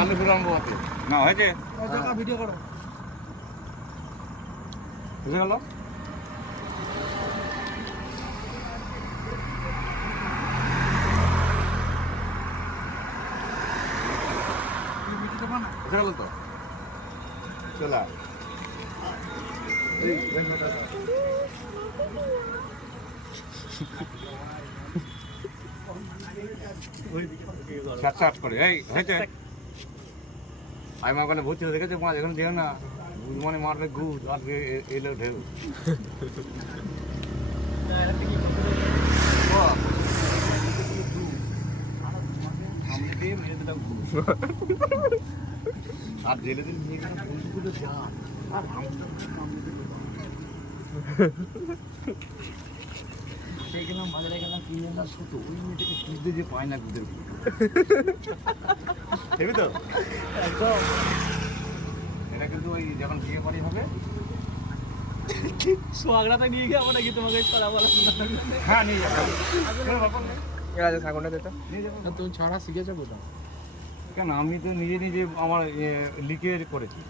চালু করে আনবো হাতে না হয়েছে ভিডিও করো বুঝে গেল বুঝে গেল তো চলা সাত করে এই হয়েছে আমি ওখানে ভর্তি হয়ে দেখেছে মাছ এখন দিও না মানে মারবে গুদ আজকে এলো ঢেউ আর জেলে দিন নিয়ে গেলাম বন্ধুগুলো যা আর গেলাম বাজারে গেলাম কিনে আনলাম ছোট ওই মেয়েটাকে তুলতে যে পায় না গুদের দেখবি তো একদম এটা কিন্তু ওই যখন বিয়ে বাড়ি হবে সোয়াগরাতে নিয়ে গিয়ে আমরা কি তোমাকে করা বলা হ্যাঁ নিয়ে যাবো তুমি ছড়া শিখেছো কোথাও কেন আমি তো নিজে নিজে আমার লিখে করেছি